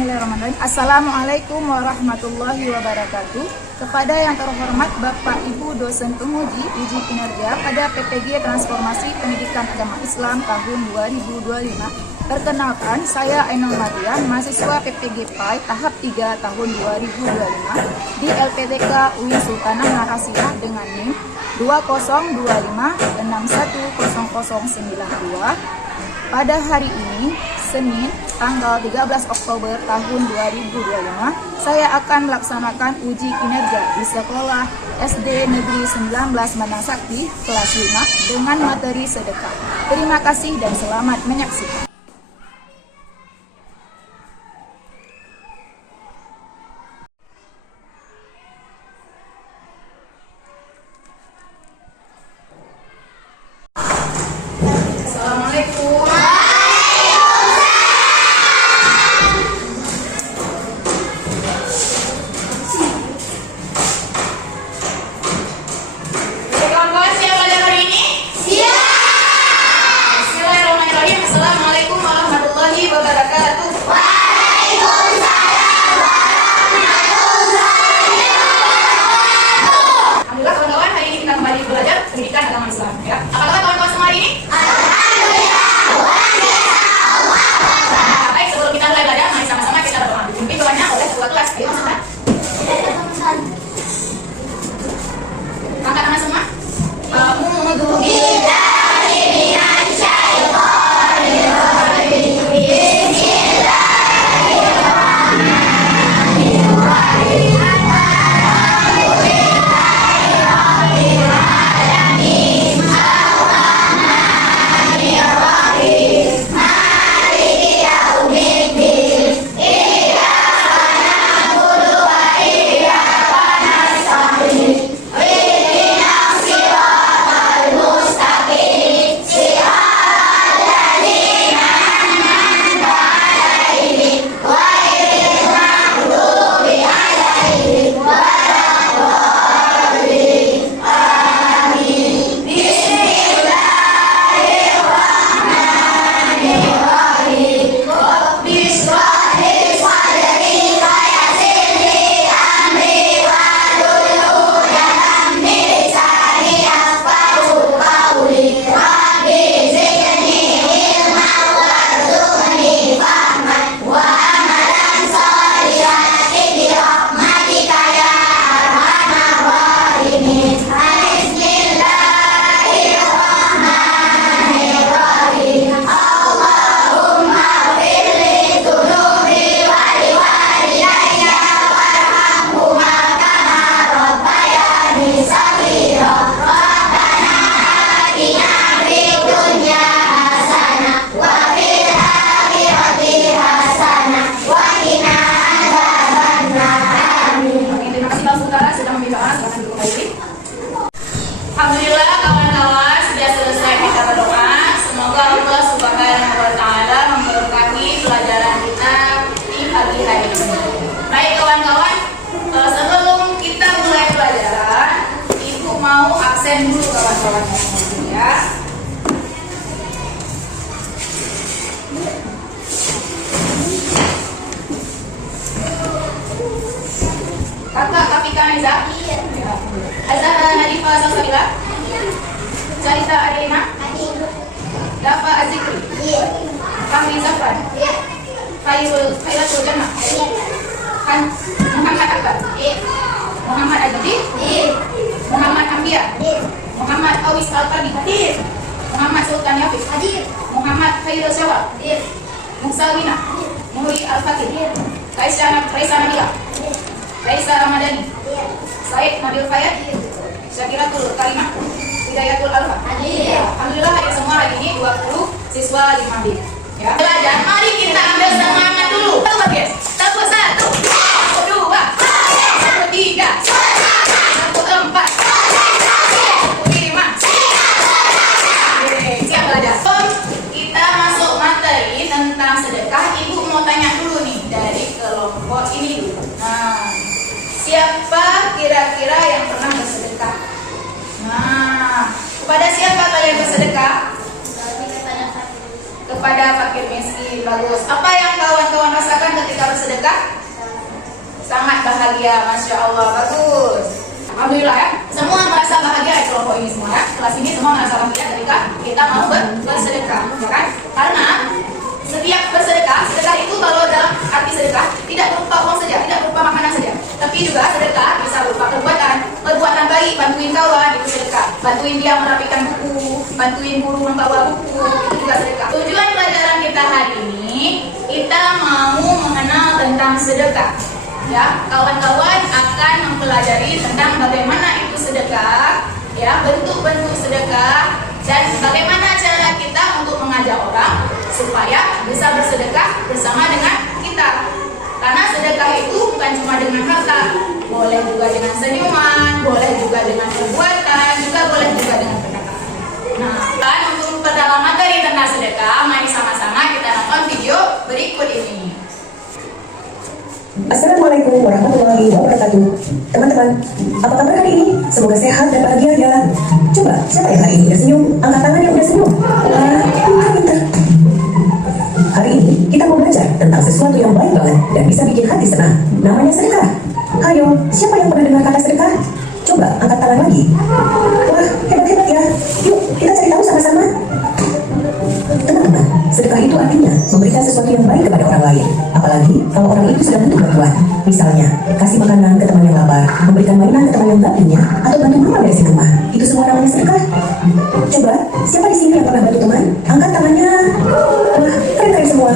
Bismillahirrahmanirrahim. Assalamualaikum warahmatullahi wabarakatuh. Kepada yang terhormat Bapak Ibu dosen penguji uji kinerja pada PPG Transformasi Pendidikan Agama Islam tahun 2025. Perkenalkan, saya Ainul Marian, mahasiswa PPG PAI tahap 3 tahun 2025 di LPTK UIN Sultanah Narasihah dengan NIM 2025610092. Pada hari ini, Senin, tanggal 13 Oktober tahun 2025, saya akan melaksanakan uji kinerja di sekolah SD Negeri 19 Manasakti kelas 5 dengan materi sedekah. Terima kasih dan selamat menyaksikan. Assalamualaikum. Kawan-kawan siap belajar hari ini? Siap. Bismillahirrahmanirrahim. Assalamualaikum warahmatullahi wabarakatuh. Waalaikumsalam warahmatullahi wabarakatuh. Alhamdulillah kawan-kawan, hari ini kita kembali belajar pendidikan agama Islam ya. Apa kabar kawan-kawan semua hari ini? Baik, sebelum kita mulai belajar, mari sama-sama kita berdoa. Dipimpin doanya oleh ketua kelas. Ayo masukkan. Angkat tangan semua. A'udzu billahi minasy syaithanir rajim. Bismillahirrahmanirrahim. Alhamdulillah kawan-kawan sudah selesai kita berdoa. Semoga Allah Subhanahu wa taala memberkahi pelajaran kita di pagi hari ini. Baik kawan-kawan, sebelum kita mulai pelajaran, Ibu mau absen dulu kawan-kawan ya. Kakak Kapika Neza, Azhar Hanifah Salsabila, Carita Adena, Dafa Azikri, Fahmi Zafran, Khairatul Jannah, Muhammad Akbar, Muhammad Ajdi, Muhammad Ambia, Muhammad Awis Al-Qarni, Muhammad Sultan Yafis, Muhammad Khairul Syawal, Musa Wina, Muri Al-Fatih, Raisa Nabila, Raisa Ramadhani, Said Nabil Fayad, Syakiratul Karimah, Hidayatul Alfa. Alhamdulillah ya semua hari ini 20 siswa di Mandi. Ya. Belajar, mari kita ambil semangat dulu. Coba guys. 1, 2, 1, 3, 1, 4, 1, 5. Oke, siap belajar. Kita masuk materi tentang sedekah. Ibu mau tanya dulu nih dari kelompok ini dulu. Nah, siapa kira-kira yang pernah bersedekah? Nah, kepada siapa kalian bersedekah? Kepada fakir miskin. Bagus. Apa yang kawan-kawan rasakan ketika bersedekah? Sangat bahagia, Masya Allah, bagus. Alhamdulillah ya, semua merasa bahagia di kelompok ini semua ya. Kelas ini semua merasa bahagia ketika kita mau bersedekah, ya kan? Karena setiap bersedekah, sedekah itu kalau dalam arti sedekah tidak berupa uang saja, tidak berupa makanan saja, tapi juga sedekah bisa berupa perbuatan baik, bantuin kawan itu sedekah, bantuin dia merapikan buku, bantuin guru membawa buku, itu juga sedekah. Tujuan pelajaran kita hari ini, kita mau mengenal tentang sedekah. Ya, kawan-kawan akan mempelajari tentang bagaimana itu sedekah, ya, bentuk-bentuk sedekah, dan bagaimana cara kita untuk mengajak orang supaya bisa bersedekah bersama dengan kita. Karena sedekah itu bukan cuma dengan harta, boleh juga dengan senyuman, boleh juga dengan perbuatan, juga boleh juga dengan perkataan. Nah, dan untuk memperdalam materi tentang sedekah, mari sama-sama kita nonton video berikut ini. Assalamualaikum warahmatullahi wabarakatuh. Teman-teman, apa kabar hari ini? Semoga sehat dan bahagia ya. Coba, siapa yang hari ini udah senyum? Angkat tangan yang udah senyum. Wah, pintar. Hari ini kita mau belajar tentang sesuatu yang baik banget dan bisa bikin hati senang. Namanya sedekah. Ayo, siapa yang pernah dengar kata sedekah? Coba angkat tangan lagi. Wah, hebat-hebat ya. Yuk, kita cari tahu sama-sama. Teman-teman, sedekah itu artinya memberikan sesuatu yang baik kepada orang lain. Apalagi kalau orang itu sedang butuh bantuan. Misalnya, kasih makanan ke teman yang lapar, memberikan mainan ke teman yang nggak punya, atau bantu mama beresin rumah. Itu semua namanya sedekah. Coba, siapa di sini yang pernah bantu teman? Angkat tangannya. Wah, keren-keren semua.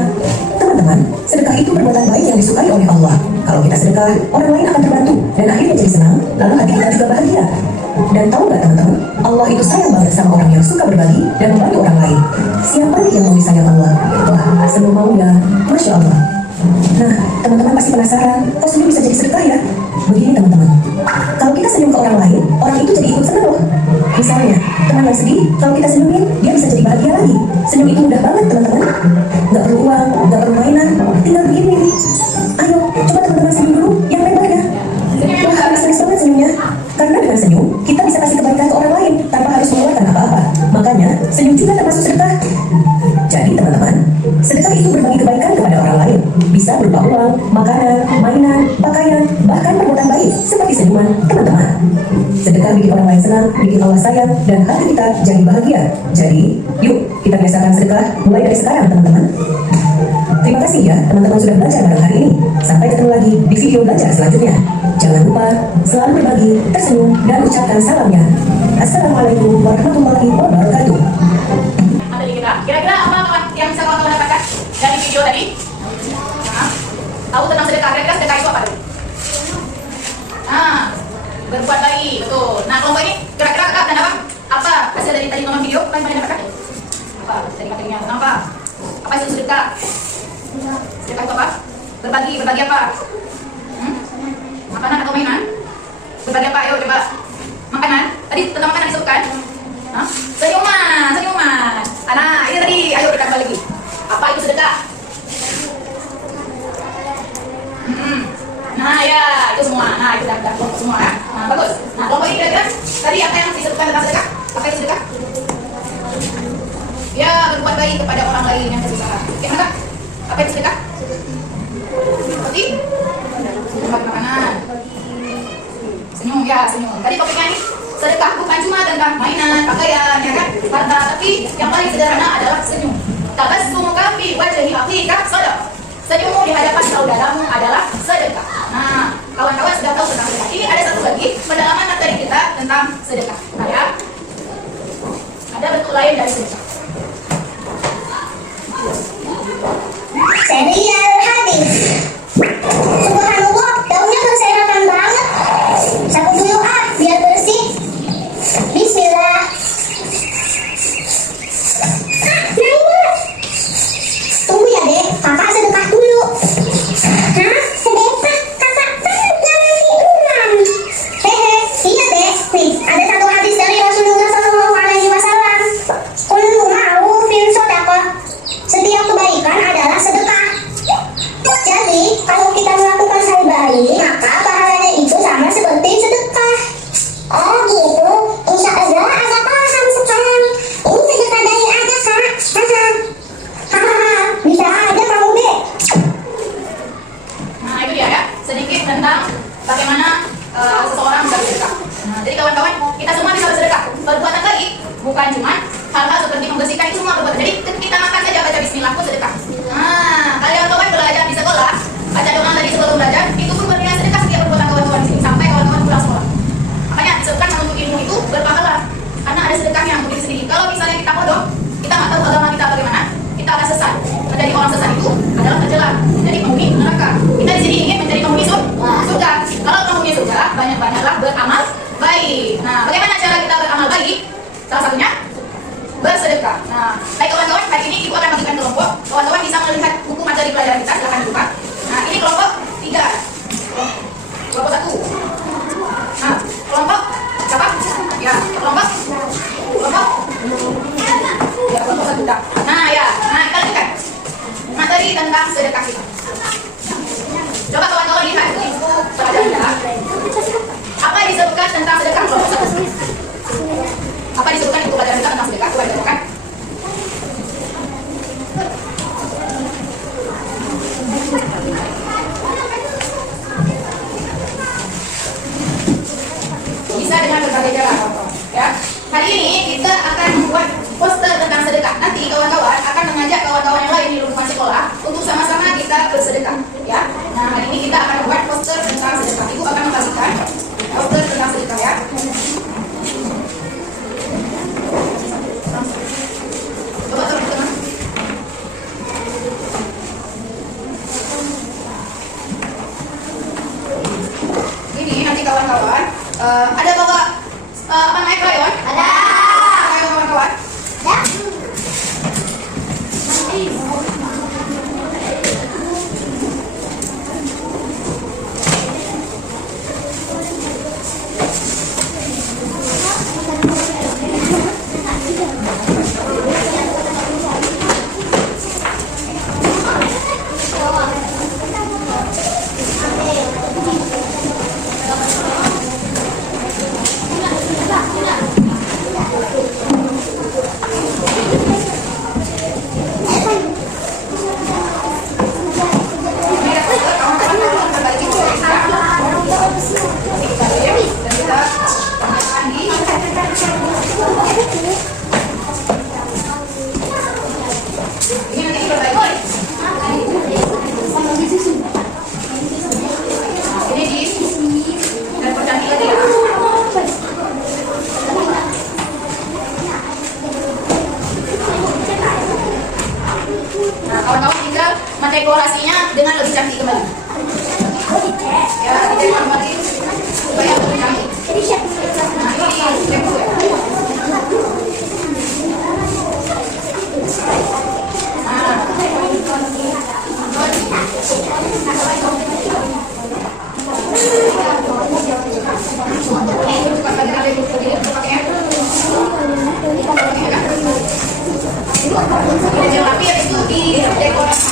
Teman-teman, sedekah itu perbuatan baik yang disukai oleh Allah. Kalau kita sedekah, orang lain akan terbantu dan akhirnya jadi senang, lalu hati kita juga bahagia. Dan tahu nggak teman-teman, Allah itu sayang banget sama orang yang suka berbagi dan membantu orang lain. Siapa nih yang mau disayang Allah? Wah, seru mau ya, Masya Allah. Nah, teman-teman pasti penasaran, kok senyum bisa jadi sedekah ya? Begini teman-teman, kalau kita senyum ke orang lain, orang itu jadi ikut senang loh. Misalnya, teman yang sedih, kalau kita senyumin, dia bisa jadi bahagia lagi. Senyum itu mudah banget teman-teman. Nggak perlu uang, nggak perlu mainan, tinggal begini. Ayo, coba teman-teman senyum dulu, yang lebar ya. Wah, manis banget senyumnya. Karena dengan senyum, kita bisa kasih kebaikan ke orang lain tanpa harus mengeluarkan apa-apa. Makanya, senyum juga termasuk sedekah. Jadi teman-teman, sedekah itu berbagi kebaikan kepada orang lain. Bisa berupa uang, makanan, mainan, pakaian, bahkan perbuatan baik seperti senyuman teman-teman. Sedekah bikin orang lain senang, bikin Allah sayang, dan hati kita jadi bahagia. Jadi, yuk kita biasakan sedekah mulai dari sekarang teman-teman. Terima kasih ya teman-teman sudah belajar bareng hari ini. Sampai ketemu lagi di video belajar selanjutnya. Jangan lupa selalu berbagi, tersenyum, dan ucapkan salamnya. Assalamualaikum warahmatullahi wabarakatuh. Kira-kira apa yang bisa kawan-kawan dapatkan dari video tadi? Nah, tahu tentang sedekah, kira-kira sedekah itu apa dulu? Nah, berbuat baik, betul. Nah, kelompok ini kira-kira kakak dan apa? Apa hasil dari tadi nonton video? Apa yang kalian dapatkan? Apa? Dari materinya tentang apa? Apa itu sedekah? Sedekah itu apa? Berbagi apa? Makanan atau mainan? Berbagi apa? Ayo coba. Makanan? Tadi tentang makanan disebutkan? Hah? Senyuman. Nah, ini tadi, ayo kita kembali lagi. Apa itu sedekah? Nah, ya, itu semua. Nah, itu dah kelompok semua ya. Nah, bagus. Nah, kelompok ini kira-kira tadi apa yang disebutkan tentang sedekah? Apa itu sedekah? Ya, berbuat baik kepada orang lain yang kesusahan. Gimana? Apa itu sedekah? Seperti berbagi makanan. Senyum, ya, senyum. Tadi topiknya ini sedekah bukan cuma tentang mainan, pakaian, ya kan, harta, tapi yang paling sederhana adalah senyum. Tabassumuka fi wajhi akhika sadaqah. Senyummu di hadapan saudaramu adalah sedekah. Nah, kawan-kawan sudah tahu tentang sedekah. Ini ada satu lagi pendalaman materi kita tentang sedekah. Nah, ya. Ada bentuk lain dari sedekah. Serial hadis. Subhanallah, daunnya berserakan banget. Sapu dulu biar bersih. Bismillah. Naik. Tunggu ya dek, kakak sedekah dulu. Hah? Sedekah? Kakak enam. Hehe, iya dek. Nih, ada satu hadis dari Rasulullah SAW. Kullu topik tentang bagaimana seseorang bisa bersedekah. Nah, jadi kawan-kawan, kita semua bisa bersedekah. Perbuatan baik bukan cuma hal-hal seperti membersihkan, itu semua perbuatan. Jadi kita makan saja baca bismillah pun sedekah. Nah, kalian kawan belajar di sekolah, baca doa tadi sebelum belajar, itu pun bernilai sedekah setiap perbuatan kawan-kawan di sini sampai kawan-kawan pulang sekolah. Makanya disebutkan menuntut ilmu itu berpahala karena ada sedekahnya untuk diri sendiri. Kalau misalnya kita bodoh, kita nggak tahu agama kita bagaimana, kita akan sesat. Menjadi orang sesat itu adalah terjelat, menjadi penghuni neraka. Kita di sini ingin menjadi penghuni surga. Kalau penghuni surga, banyak-banyaklah beramal baik. Nah, bagaimana cara kita beramal baik? Salah satunya bersedekah. Nah, baik kawan-kawan, hari ini ibu akan bagikan kelompok. Kawan-kawan bisa melihat buku materi pelajaran kita, silahkan dibuka. Nah, ini kelompok 3. Kelompok 1. Nah, kelompok siapa? Ya, kelompok ya, kelompok 1. Nah, ya. Nah, kita lihat materi tentang sedekah kita. Coba kawan-kawan lihat di buku pelajaran kita. Apa yang disebutkan tentang sedekah kelompok 1? Apa disebutkan di buku pelajaran kita tentang sedekah? Coba disebutkan. Bisa dengan berbagai cara, ya. Hari ini kita akan membuat poster tentang sedekah. Nanti kawan-kawan akan mengajak kawan-kawan yang lain di lingkungan sekolah untuk sama-sama kita bersedekah, ya. Nah, hari ini kita akan membuat poster tentang sedekah. Ibu akan membagikan poster tentang sedekah, ya. Coba teman-teman. Ini nanti kawan-kawan ada bawa apa namanya krayon? Ada. Krayon kawan-kawan? Ada. Kawan-kawan tinggal mendekorasinya dengan lebih cantik kembali. Ya, kita kembali supaya lebih cantik. Nah, ini lembu ya. Tapi itu di dekorasi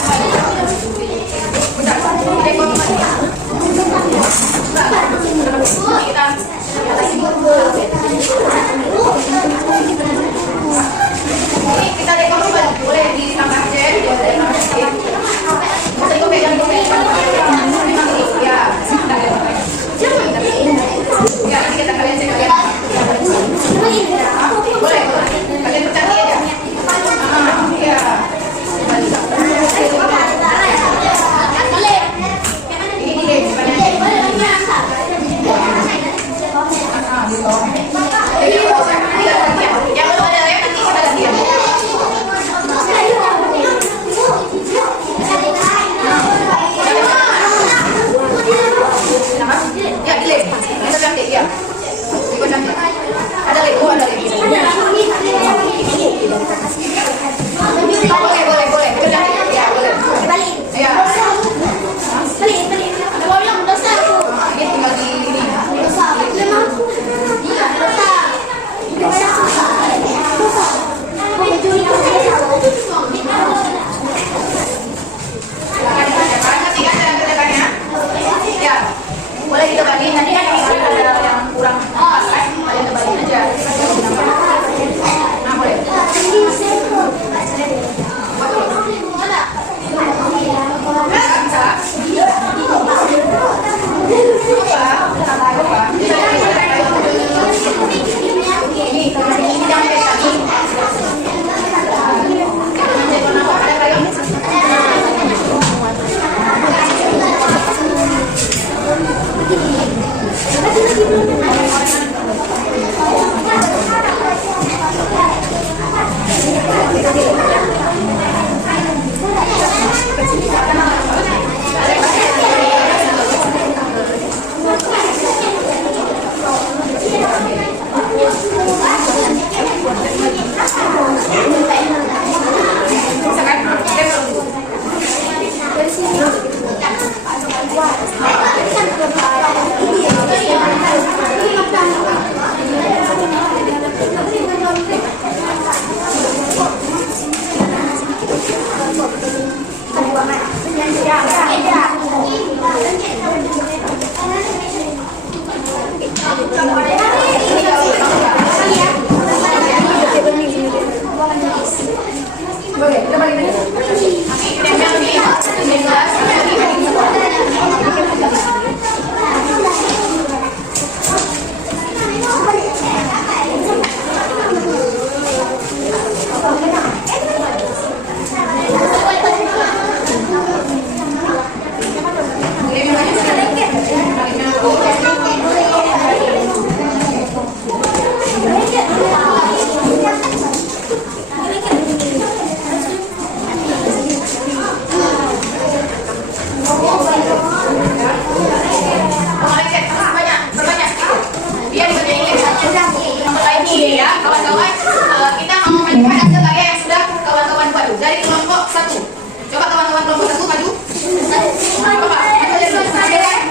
kita dekor boleh ditambah jen,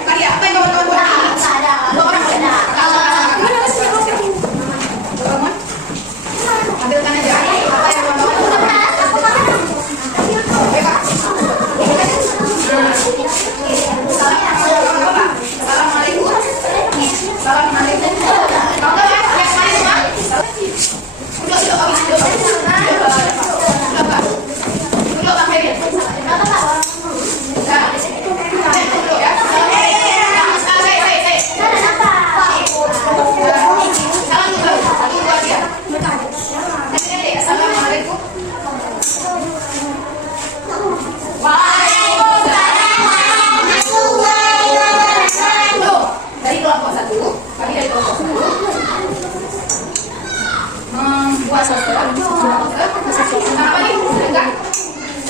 Karya apa yang kawan-kawan buat hari ini? Dua orang boleh? Ambilkan aja apa yang kawan-kawan buat. Assalamualaikum. Assalamualaikum. Kawan-kawan, yang mana semua? Duduk, Bang Heri. Assalamualaikum. Dari kelompok 1, kami dari kelompok 1 membuat poster tentang apa nih?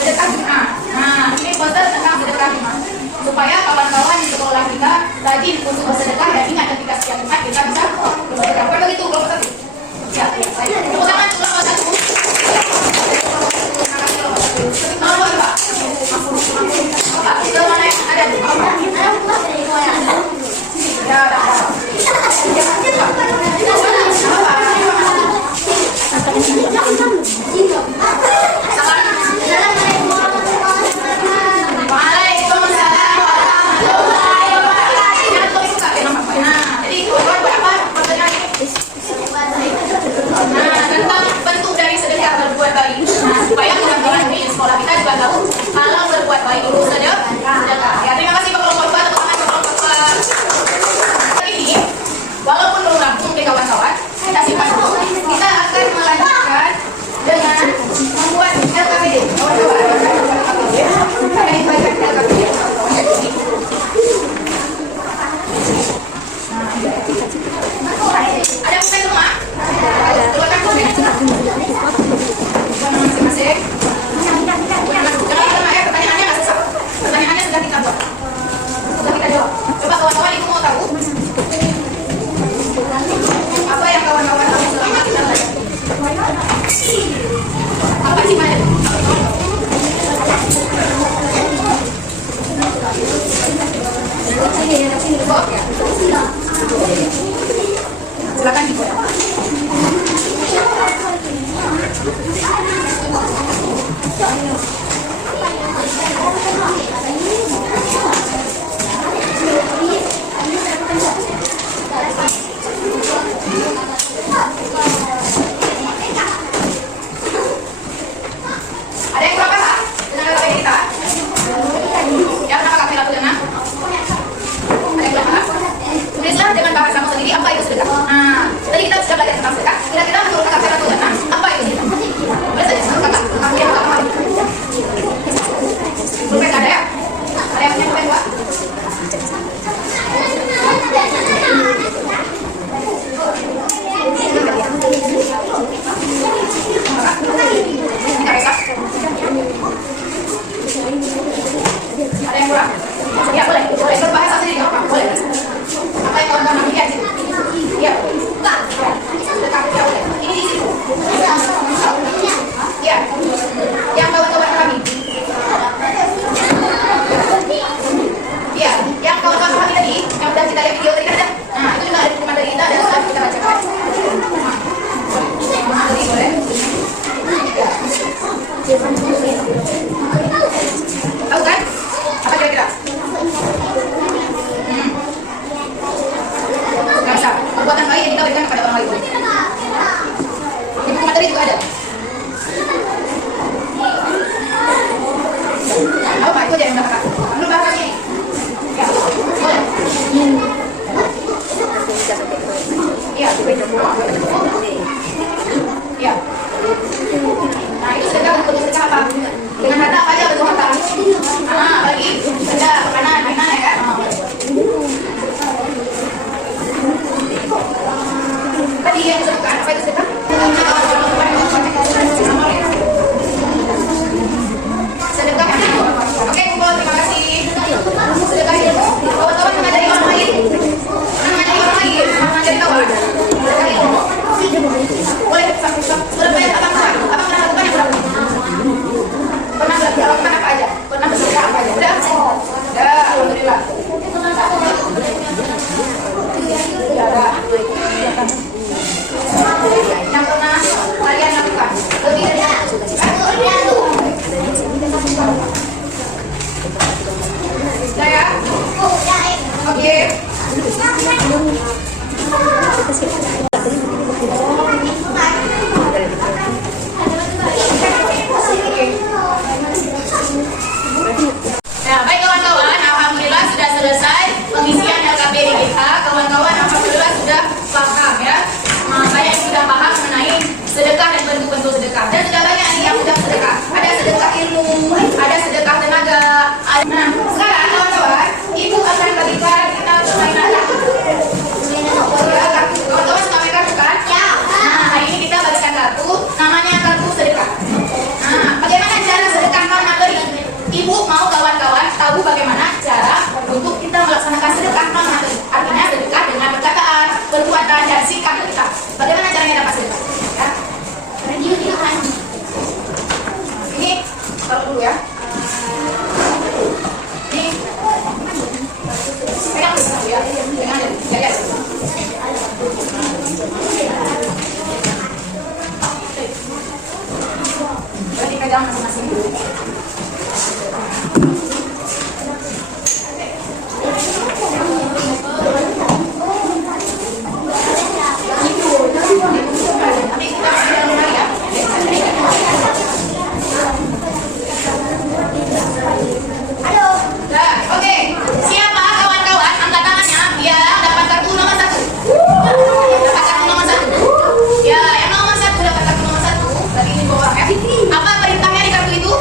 Sedekah Jumat. Nah, ini poster tentang sedekah Jumat supaya kawan-kawan di sekolah kita rajin untuk bersedekah dan ingat ketika setiap Jumat kita bisa bersedekah. Bukan begitu kelompok 1? Ya, baik. Tepuk tangan kelompok 1. Nomor 2. Apa? Itu mana yang ada? Ya, tentang bentuk dari sedekah berbuat baik. Nah, supaya teman-teman di sekolah kita juga tahu kalau berbuat baik itu sedekah. Ya, terima kasih Pak kelompok 2, teman-teman kelompok 2. Ini walaupun belum rampung nih kawan-kawan, kita simpan dulu. Kita akan melanjutkan dengan membuat LKPD. Ada pulpen semua? Keluarkan pulpen. Masing-masing. Jangan lupa ya, pertanyaannya nggak susah. Pertanyaannya sudah kita buat. Sudah kita jawab. Coba kawan-kawan ibu mau tahu apa yang kawan-kawan tahu selama kita belajar? Apa sih mana? Silakan dibuat. Ada yang berapa Pak? Dengan LKPD kita? Ya, berapa kak perilaku dengan? Ada yang berapa? Tulislah dengan bahasamu sendiri apa itu sedekah. Nah, tadi kita sudah belajar tentang sedekah. Kira-kira menurut kakak perilaku dengan apa itu sedekah? Boleh saja menurut kakak. Kakak yang pertama. Pulpen ada ya? Ada yang punya pulpen 2? Ada yang kurang? Ya boleh, boleh berbahasa sendiri nggak apa-apa, boleh. Apa yang kawan-kawan lihat sih? Ya, buka. Dekat, ya boleh. Ini di situ. Ya, yang kawan-kawan kami. Ya, yang kawan-kawan kami tadi, yang udah kita lihat video tadi kan ada. Nah, itu juga ada di materi kita dan sudah kita bacakan. Materi boleh. Tahu kan? Apa kira-kira? Nah, baik kawan-kawan, alhamdulillah sudah selesai pengisian LKPD kita. Kawan-kawan alhamdulillah sudah paham ya. Banyak yang sudah paham mengenai sedekah dan bentuk-bentuk sedekah. Dan sudah banyak nih yang sudah sedekah. Ada sedekah ilmu, ada sedekah tenaga. Nah, sekarang kawan-kawan, ibu akan bagikan kita permainan kartu. Kawan-kawan suka main kartu kan? Ya. Nah, hari ini kita bagikan kartu, namanya kartu sedekah. Nah, bagaimana cara sedekah non-materi? Ibu mau kawan-kawan tahu bagaimana cara untuk kita melaksanakan sedekah non-materi. Artinya sedekah dengan perkataan, perbuatan, dan sikap kita. Bagaimana caranya dapat sedekah? Ya. Ini taruh dulu ya. Ini pegang dulu ya. Pegang dulu. Ya. Berarti pegang masing-masing dulu. Oke, siapa kawan-kawan angkat tangannya yang dapat kartu nomor 1? Dapat kartu nomor 1. Ya, yang nomor 1 dapat kartu nomor 1. Tadi ini bawah ya. Apa perintahnya di kartu itu?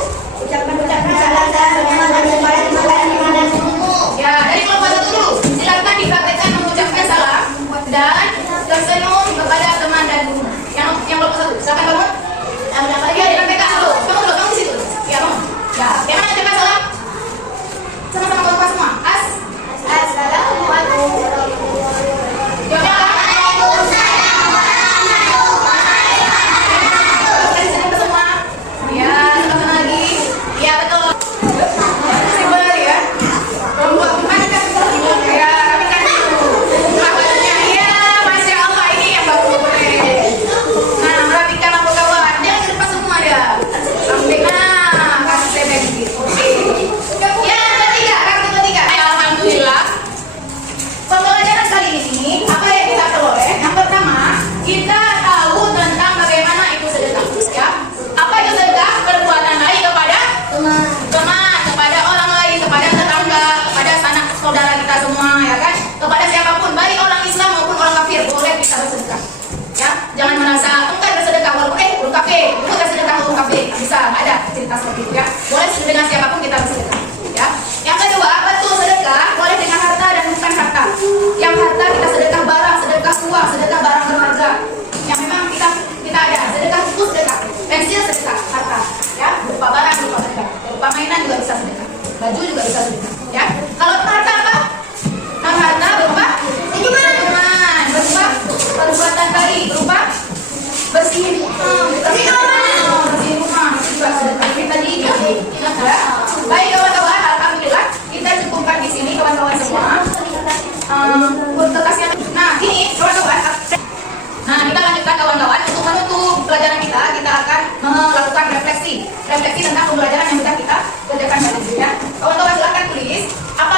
Ya, dari kelompok 1 dulu. Silakan dipraktekkan mengucapkan salam dan tersenyum kepada teman dan guru. Yang kelompok 1, silakan bangun. Ya, dipraktekkan dulu. Kamu di situ. Ya, kamu. Ya, bagaimana ucapkan salam? Sama-sama kelompok semua. Assalamualaikum. Pembelajaran kali ini apa yang kita peroleh? Yang pertama, kita tahu tentang bagaimana itu sedekah. Ya, apa itu sedekah? Perbuatan baik kepada teman, kepada orang lain, kepada tetangga, kepada sanak saudara kita semua, ya kan? Kepada siapapun, baik orang Islam maupun orang kafir, boleh kita bersedekah. Ya, jangan merasa engkau bersedekah walaupun orang kafir, bukan bersedekah orang kafir. Bisa ada cerita seperti itu ya. Boleh dengan siapapun kita bersedekah. Ya. Yang kedua, betul sedekah boleh dengan harta dan bukan harta. Yang harta kita sedekah barang, sedekah uang, sedekah barang berharga. Yang memang kita ada sedekah itu sedekah, pensil sedekah, harta. Ya, berupa barang, berupa sedekah, berupa mainan juga bisa sedekah, baju juga bisa sedekah. Ya, kalau harta apa? Non harta berupa senyuman, berupa perbuatan baik, berupa bersihin rumah, bersihin rumah itu juga sedekah. Kita tadi ingat ya. Baik kawan-kawan, alhamdulillah kita cukupkan di sini kawan-kawan semua. Kertasnya. Nah, ini kawan-kawan. Nah, kita lanjutkan kawan-kawan untuk menutup pelajaran kita akan melakukan refleksi tentang pembelajaran yang sudah kita kerjakan hari ini ya. Kawan-kawan silakan tulis apa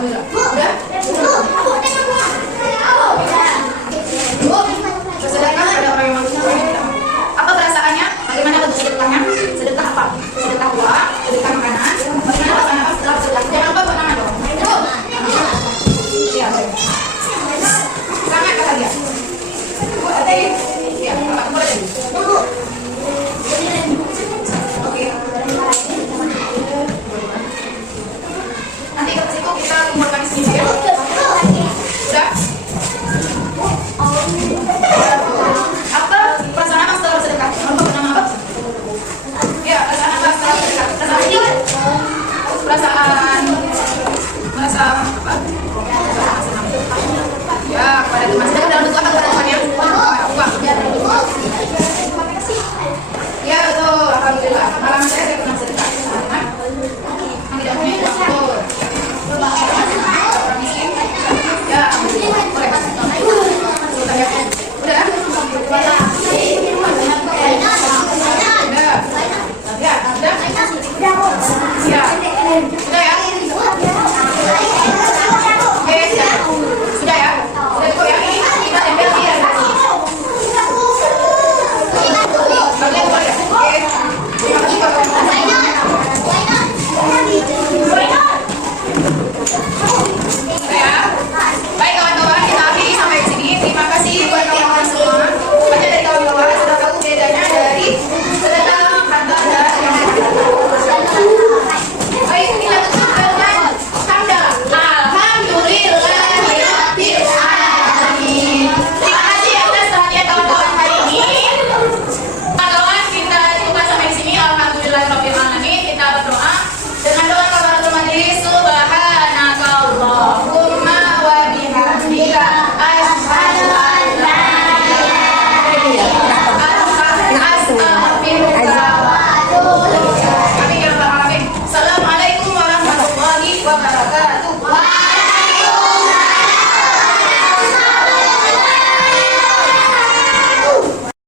Alhamdulillah. Udah? Bu, bersedekah ada orang yang mampu. Apa perasaannya? Bagaimana bentuk sedekahnya? Sedekah apa? Sedekah uang, sedekah makanan. Bagaimana rasanya setelah bersedekah? Jangan lupa buat tangan dong. Bu. Iya. Sangat kata dia. Bu, ada ya? Iya, Bapak boleh. Oke. Nanti ke situ kita kumpulkan di sini ya. Udah? Apa perasaan apa setelah bersedekah? Apa bernama apa? Ya, perasaan apa setelah bersedekah? Perasaan ini? Perasaan merasa apa? Ya, kepada teman sedekah dalam bentuk apa?